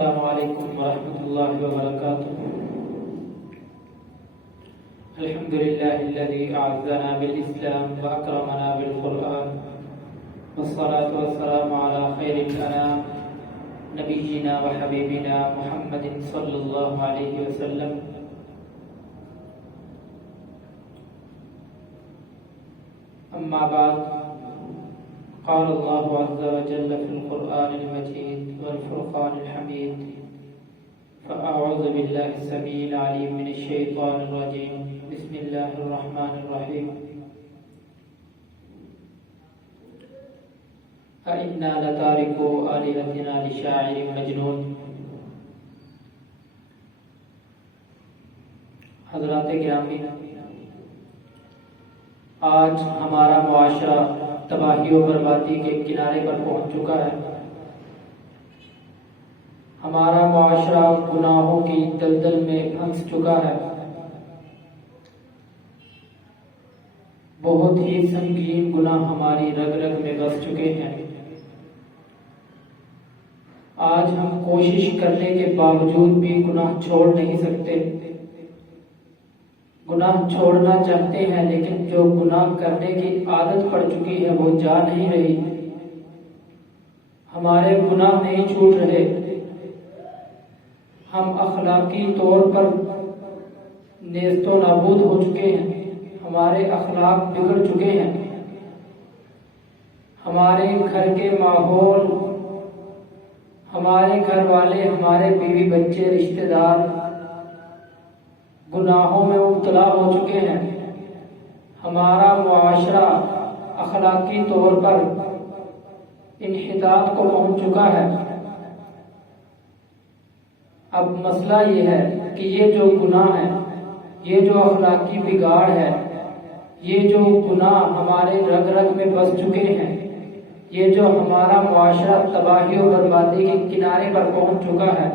السلام علیکم ورحمۃ اللہ وبرکاتہ۔ الحمد للہ الذی اعزنا بالاسلام واکرمنا بالقرآن والصلاة والسلام علی خیر الانام نبینا وحبیبنا محمد صلی اللہ علیہ وسلم۔ اما بعد، قال اللہ عز وجل فی القرآن المجید والفرقان الحمید، فأعوذ باللہ السمیع العلیم من الشیطان الرجیم، بسم اللہ الرحمن الرحیم۔ أَإِنَّا لَتَارِكُو آلِهَتِنَا لِشَاعِرٍ مَجْنُونٍ۔ حضرات گرامی، آج ہمارا معاشرہ تباہی و بربادی کے کنارے پر پہنچ چکا ہے۔ ہمارا معاشرہ گناہوں کی دلدل میں پھنس چکا ہے۔ بہت ہی سنگین گناہ ہماری رگ رگ میں بس چکے ہیں۔ آج ہم کوشش کرنے کے باوجود بھی گناہ چھوڑ نہیں سکتے۔ گناہ چھوڑنا چاہتے ہیں، لیکن جو گناہ کرنے کی عادت پڑ چکی ہے وہ جا نہیں رہی۔ ہمارے گناہ نہیں چھوٹ رہے۔ ہم اخلاقی طور پر نیست و نابود ہو چکے ہیں۔ ہمارے اخلاق بگڑ چکے ہیں۔ ہمارے گھر کے ماحول، ہمارے گھر والے، ہمارے بیوی بچے، رشتہ دار گناہوں میں مبتلا ہو چکے ہیں۔ ہمارا معاشرہ اخلاقی طور پر انحطاط کو پہنچ چکا ہے۔ اب مسئلہ یہ ہے کہ یہ جو گناہ ہے، یہ جو اخلاقی بگاڑ ہے، یہ جو گناہ ہمارے رگ رگ میں بس چکے ہیں، یہ جو ہمارا معاشرہ تباہی و بربادی کے کنارے پر پہنچ چکا ہے،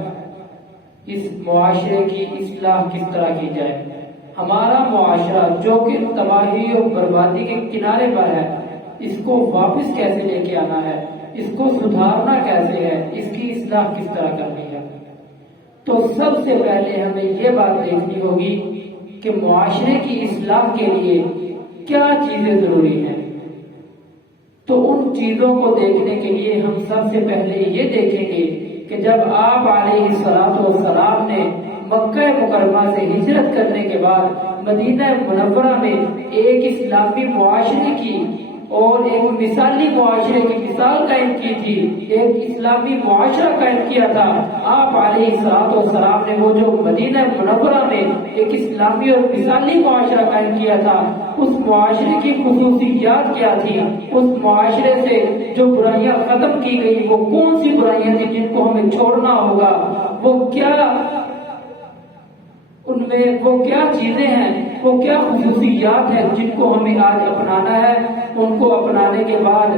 اس معاشرے کی اصلاح کس طرح کی جائے؟ ہمارا معاشرہ جو کہ تباہی و بربادی کے کنارے پر ہے، اس کو واپس کیسے لے کے آنا ہے؟ اس کو سدھارنا کیسے ہے؟ اس کی اصلاح کس طرح کرنی ہے؟ تو سب سے پہلے ہمیں یہ بات دیکھنی ہوگی کہ معاشرے کی اصلاح کے لیے کیا چیزیں ضروری ہیں۔ تو ان چیزوں کو دیکھنے کے لیے ہم سب سے پہلے یہ دیکھیں گے کہ جب آپ علیہ الصلوۃ والسلام نے مکہ مکرمہ سے ہجرت کرنے کے بعد مدینہ منورہ میں ایک اسلامی معاشرے کی اور ایک مثالی معاشرے کی مثال قائم کی تھی، ایک اسلامی معاشرہ قائم کیا تھا، آپ علیہ الصلوۃ والسلام نے وہ جو مدینہ منورہ میں ایک اسلامی اور مثالی معاشرہ قائم کیا تھا، اس معاشرے کی خصوصیات کیا تھی؟ اس معاشرے سے جو برائیاں ختم کی گئی وہ کون سی برائیاں تھیں جن کو ہمیں چھوڑنا ہوگا؟ وہ کیا ان میں وہ کیا چیزیں ہیں، وہ کیا خصوصیات ہیں جن کو ہمیں آج اپنانا ہے؟ ان کو اپنانے کے بعد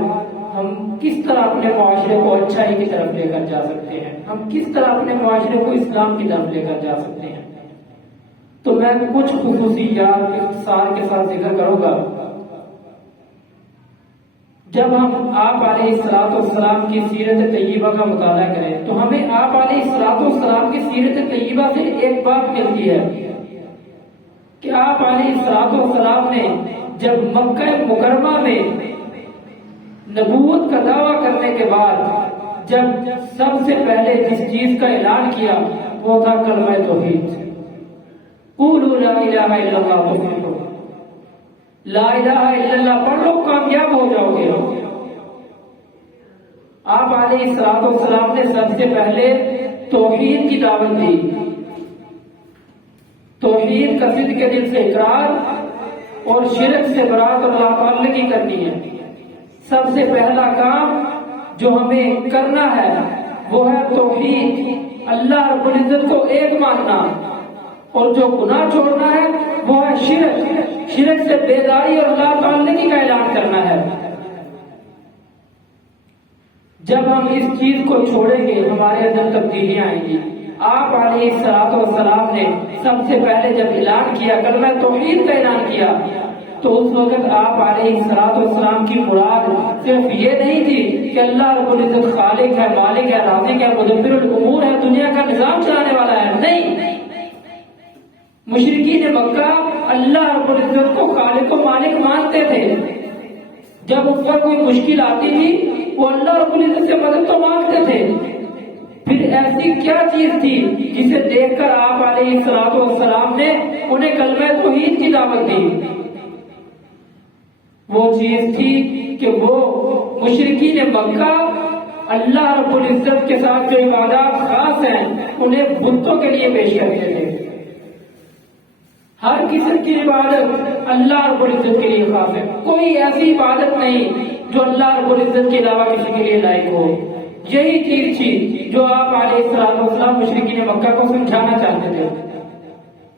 ہم کس طرح اپنے معاشرے کو اچھائی کی طرف لے کر جا سکتے ہیں؟ ہم کس طرح اپنے معاشرے کو اسلام کی طرف لے کر جا سکتے ہیں؟ تو میں کچھ خصوصیات اختصار کے ساتھ ذکر کروں گا۔ جب ہم آپ علیہ الصلوۃ والسلام کی سیرت طیبہ کا مطالعہ کریں تو ہمیں آپ علیہ الصلوۃ والسلام کی سیرت طیبہ سے ایک بات ملتی ہے کہ آپ علیہ الصلوۃ والسلام نے جب مکہ مکرمہ میں نبوت کا دعویٰ کرنے کے بعد جب سب سے پہلے جس چیز کا اعلان کیا وہ تھا کلمہ توحید۔ قولوا لا الہ الا اللہ تفلحوا، لا الہ الا اللہ پڑھ لو کامیاب ہو جاؤ گے۔ آپ علیہ الصلوۃ والسلام نے سب سے پہلے توحید کی دعوت دی۔ توحید کا صدق کے دل سے اقرار اور شرک سے برات اور لا تعلقی کرنی ہے۔ سب سے پہلا کام جو ہمیں کرنا ہے وہ ہے توحید، اللہ رب العزت کو ایک ماننا، اور جو گناہ چھوڑنا ہے وہ ہے شرک، شرک سے بیداری اور لا تعلقی کا اعلان کرنا ہے۔ جب ہم اس چیز کو چھوڑیں گے ہمارے اندر تبدیلیاں آئیں گی۔ آپ علیہ الصلوۃ والسلام نے سب سے پہلے جب اعلان کیا، کلمہ توحید کا اعلان کیا، تو اس وقت آپ علیہ السلام کی مراد صرف یہ نہیں تھی کہ اللہ رب العزت خالق ہے، مالک ہے، رازق ہے، مدبر الامور ہے، دنیا کا نظام چلانے والا ہے، نہیں۔ مشرکین مکہ اللہ رب العزت کو خالق و مالک مانتے تھے، جب ان پر کوئی مشکل آتی تھی وہ اللہ رب العزت سے مدد تو مانگتے تھے، پھر ایسی کیا چیز تھی جسے دیکھ کر آپ علیہ السلام نے انہیں کلمہ توحید کی دعوت دی؟ وہ چیز تھی کہ وہ مشرکین مکہ اللہ رب العزت کے ساتھ جو عبادات خاص ہیں انہیں بتوں کے لیے پیش کرتے تھے۔ ہر قسم کی عبادت اللہ رب العزت کے لیے خاص ہے، کوئی ایسی عبادت نہیں جو اللہ رب العزت کے علاوہ کسی کے لیے لائق ہو۔ یہی چیز تھی جو آپ علیہ السلام مشرکین مکہ کو سمجھانا چاہتے تھے۔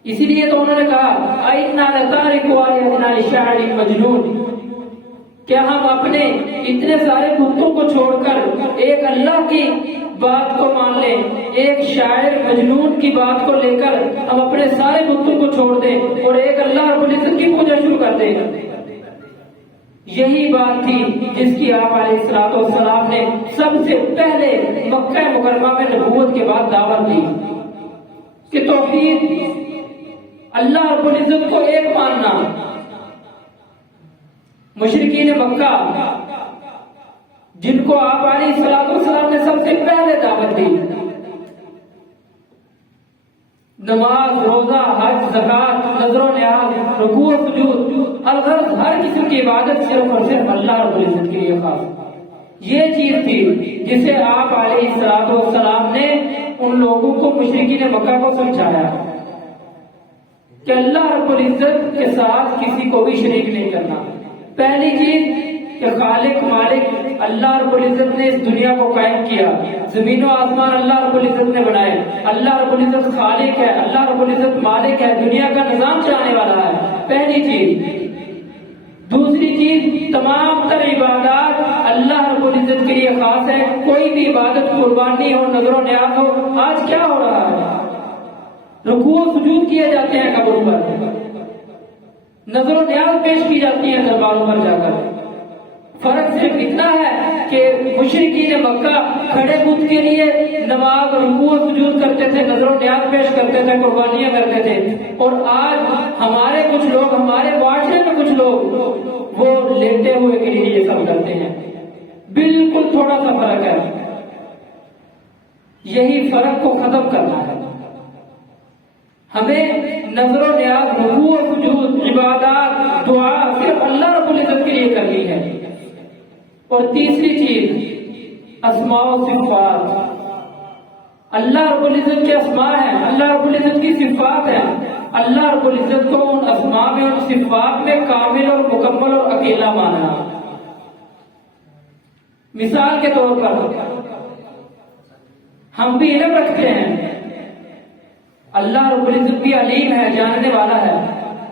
اسی لیے تو انہوں نے کہا اِنَّا لَتَارِكُ آلِهَتِنَا لِشَاعِرٍ مَجْنُونٍ، کیا ہم اپنے اتنے سارے بتوں کو چھوڑ کر ایک اللہ کی بات کو مان لیں، ایک شاعر مجنون کی بات کو لے کر ہم اپنے سارے بتوں کو چھوڑ دیں اور ایک اللہ رب العزت کی پوجا شروع کر دیں؟ یہی بات تھی جس کی آپ علیہ السلام نے سب سے پہلے مکہ مکرمہ میں نبوت کے بعد دعوت دی کہ توحید، اللہ رب العزت کو ایک ماننا۔ مشرکین مکہ جن کو آپ علیہ السلام نے سب سے پہلے دعوت دی، نماز، روزہ، حج، زکات، نذر و نیاز، رکوع و سجود، الغرض ہر قسم کی عبادت صرف اور صرف اللہ رب العزت کے لیے خاص۔ یہ چیز تھی جسے آپ علیہ السلام نے ان لوگوں کو مشرکین مکہ کو سمجھایا کہ اللہ رب العزت کے ساتھ کسی کو بھی شریک نہیں کرنا۔ پہلی چیز کہ خالق مالک اللہ رب العزت نے اس دنیا کو قائم کیا، زمین و آسمان اللہ رب العزت نے بنائے، اللہ رب العزت خالق ہے، اللہ رب العزت مالک ہے، دنیا کا نظام چلانے والا ہے، پہلی چیز۔ دوسری چیز، تمام تر عبادات اللہ رب العزت کے لیے خاص ہے، کوئی بھی عبادت قربانی ہو، نذر و نیاز ہو۔ آج کیا ہو رہا ہے؟ رکوع و سجود کیے جاتے ہیں قبروں پر، نذر و نیاز پیش کی جاتی ہیں درباروں پر جا کر۔ فرق صرف اتنا ہے کہ مشرکین مکہ کھڑے بت کے لیے نماز، رکوع و سجود کرتے تھے، نذر و نیاز پیش کرتے تھے، قربانیاں کرتے تھے، اور آج ہمارے کچھ لوگ، ہمارے معاشرے میں کچھ لوگ وہ لیٹے ہوئے کے لیے یہ سب کرتے ہیں۔ بالکل تھوڑا سا فرق ہے، یہی فرق کو ختم کرنا ہے۔ ہمیں نذر و نیاز، رکوع و سجود، عبادات، دعا صرف اللہ رب العزت کے لیے کرنی ہے۔ اور تیسری چیز، اسماء و صفات، اللہ رب العزت کے اسماء ہیں، اللہ رب العزت کی صفات ہیں، اللہ رب العزت کو ان اسماء میں اور صفات میں کامل اور مکمل اور اکیلا ماننا۔ مثال کے طور پر ہم بھی علم رکھتے ہیں، اللہ رب العزت بھی علیم ہے، جاننے والا ہے،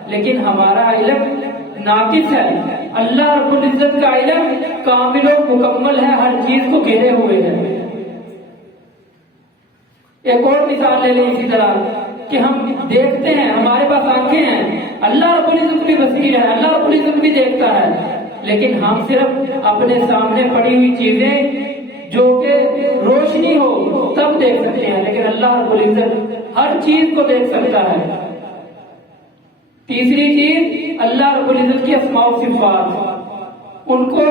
لیکن ہمارا علم ناقص ہے۔ اللہ رب العزت کا علم کامل و مکمل ہے، ہر چیز کو گھیرے ہوئے ہے۔ ایک اور مثال لے لیں اسی طرح کہ ہم دیکھتے ہیں، ہمارے پاس آنکھیں ہیں، اللہ رب العزت بھی بصیر ہے، اللہ رب العزت بھی دیکھتا ہے، لیکن ہم صرف اپنے سامنے پڑی ہوئی چیزیں جو کہ روشنی ہو تب دیکھ سکتے ہیں، لیکن اللہ رب العزت ہر چیز کو دیکھ سکتا ہے۔ تیسری چیز، اللہ رب العزت کی اسماء و صفات، ان کو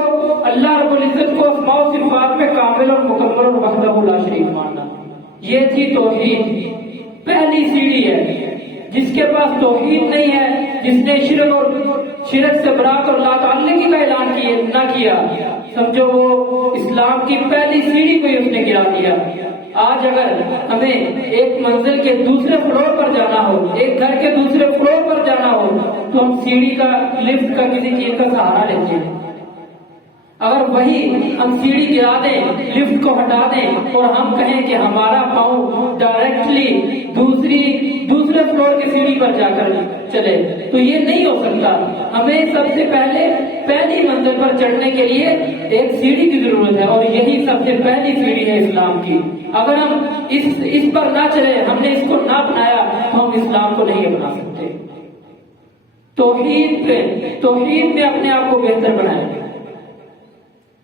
اللہ رب العزت کو اسماء و صفات میں کامل اور مکمل اور وحدہ لا شریک ماننا۔ یہ تھی توحید، پہلی سیڑھی ہے۔ جس کے پاس توحید نہیں ہے، جس نے شرک سے برات اور لا تعلقی کا اعلان نہ کیا، سمجھو وہ اسلام کی پہلی سیڑھی کو ہی اس نے گرا دیا۔ آج اگر ہمیں ایک منزل کے دوسرے فلور پر جانا ہو، ایک گھر کے دوسرے فلور پر جانا ہو، تو ہم سیڑھی کا، لفٹ کا، کسی چیز کا سہارا لیتے ہیں۔ اگر وہی ہم سیڑھی گرا دیں، لفٹ کو ہٹا دیں اور ہم کہیں کہ ہمارا پاؤں ڈائریکٹلی دوسرے فلور کی سیڑھی پر جا کر چلے، تو یہ نہیں ہو سکتا۔ ہمیں سب سے پہلی منزل پر چڑھنے کے لیے ایک سیڑھی کی ضرورت ہے، اور یہی سب سے پہلی سیڑھی ہے اسلام کی۔ اگر ہم اس پر نہ چلے، ہم نے اس کو نہ اپنایا، تو ہم اسلام کو نہیں اپنا سکتے۔ توحید میں اپنے آپ کو بہتر بنائیں،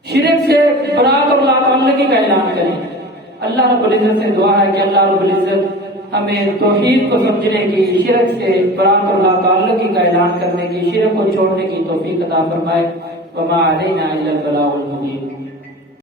شرک سے برات اور لا تعلقی کا اعلان کریں۔ اللہ رب العزت سے دعا ہے کہ اللہ رب العزت ہمیں توحید کو سمجھنے کی، شرک سے برات اور لا تعلقی کا اعلان کرنے کی، شرک کو چھوڑنے کی توفیق عطا فرمائے۔ وما علینا الا البلاغ المبین۔